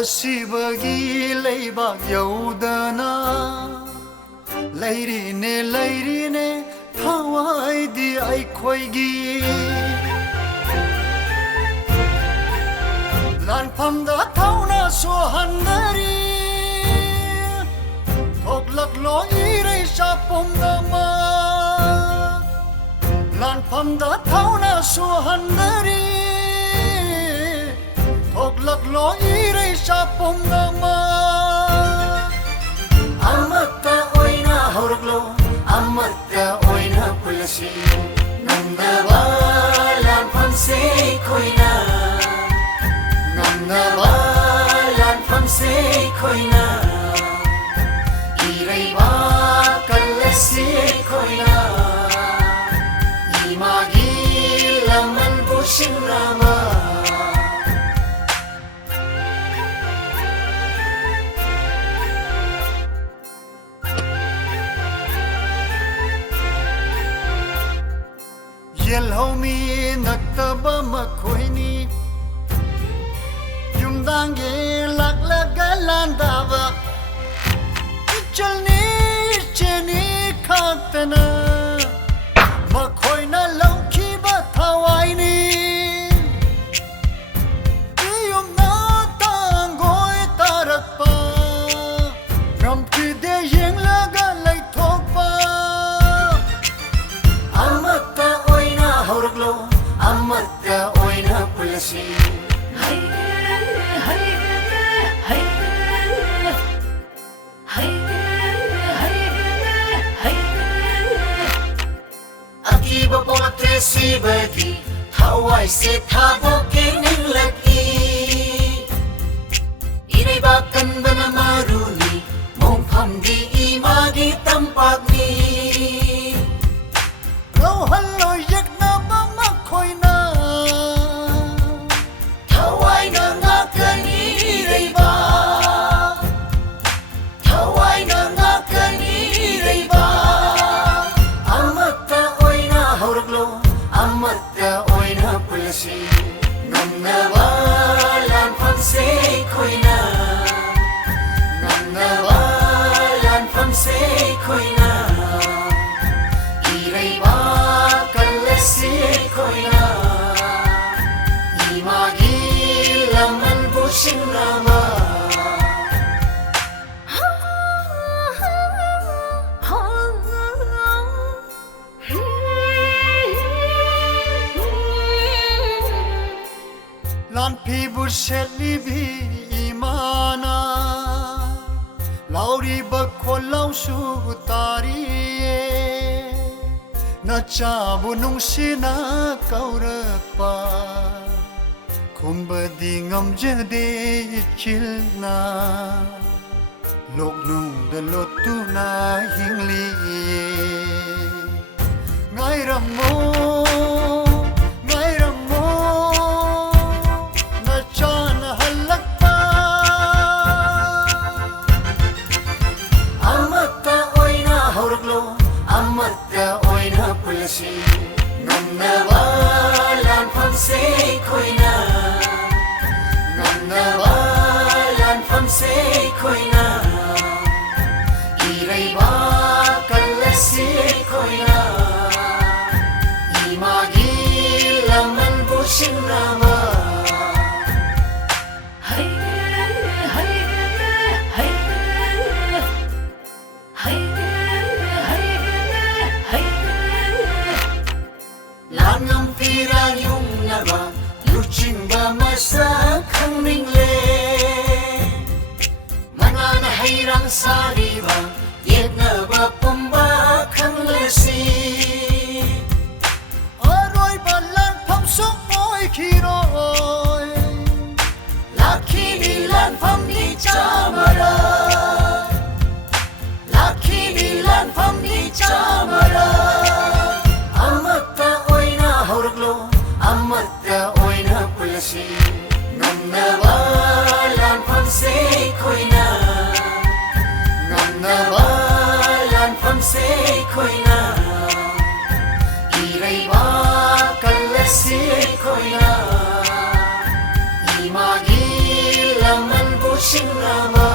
ꯑꯁꯤꯕꯒꯤ ꯂꯩꯕꯥꯛ ꯌꯧꯗꯅ ꯂꯩꯔꯤꯅꯦ ꯊꯋꯥꯏꯗꯤ ꯑꯩꯈꯣꯏꯒꯤ ꯂꯥꯟꯐꯝꯗ ꯊꯧꯅ ꯁꯣꯍꯟꯅꯔꯤ ꯊꯣꯛꯂꯛꯂꯣ ꯏꯔꯩꯆꯥ ꯄꯨꯝꯅꯃꯛ ꯂꯥꯟꯐꯝꯗ ꯊꯧꯅ ꯁꯣꯍꯟꯅꯔꯤ ꯊꯣꯛꯂꯛꯂꯣ ꯏꯔꯩꯆꯥ ꯄꯨꯝꯅꯃꯛ ꯑꯃꯠꯇ ꯑꯣꯏꯅ ꯍꯧꯔꯛꯂꯣ ꯑꯃꯠꯇ ꯑꯣꯏꯅ ꯄꯨꯜꯂꯁꯤ ꯉꯝꯅꯕ ꯂꯥꯟꯐꯝꯁꯦ ꯑꯩꯈꯣꯏꯅ ꯉꯝꯅꯕ ꯂꯥꯟꯐꯝꯁꯦ ꯑꯩꯈꯣꯏꯅ 이레이와 갈래시 코이나 이마기 람만 부신라마 옐호미 낙타바 마코이니 융당게 락락갈란다바 चलनी चनी खातना मखोइना लौखी बथवाइनी युमना तांगोय तारकपा नमखिदे येंगलगा लैथोकपा अमत्ता ओइना हौरगलो अमत्ता ओइना पुलसी Sibagi Hawaii se thabo ke nilaki Inay bakan bana maruni Mongpham di imagi tampak ni Lo hallo yak na ba makhoy na Hawaii na ngakan iray ba Hawaii na ngakan iray ba Amatta oina hauraglo अमत्ता ओइना पुलसी नमनवा लानफमसे खोइना नमनवा लानफमसे खोइना इरेवा कलसी खोइना इमागी लमन बुशिनमा Lanpi burseli bi imana Lauri bakholau su tari Na chabu nungsina kaurakpa Kumbadi ngamjade chilna Loknung dalotu na hingli Ngai ramo Amatta oina pulasi Ngamnawa lanfamse koina Ngamnawa lanfamse koina Iraiwa kalasi koina Imagi laman bushinama Langam pirang yung nawa Luching ba masa kang ringle Manana hayrang sariba Yet na ba pumba kang lasi Aroy balan pamsok mo'y kiroy Laki nilan pam ni chamara Laki nilan pam ni chamara Amatta oina pulasi Ngamnawa lanfamse koina Ngamnawa Shinrama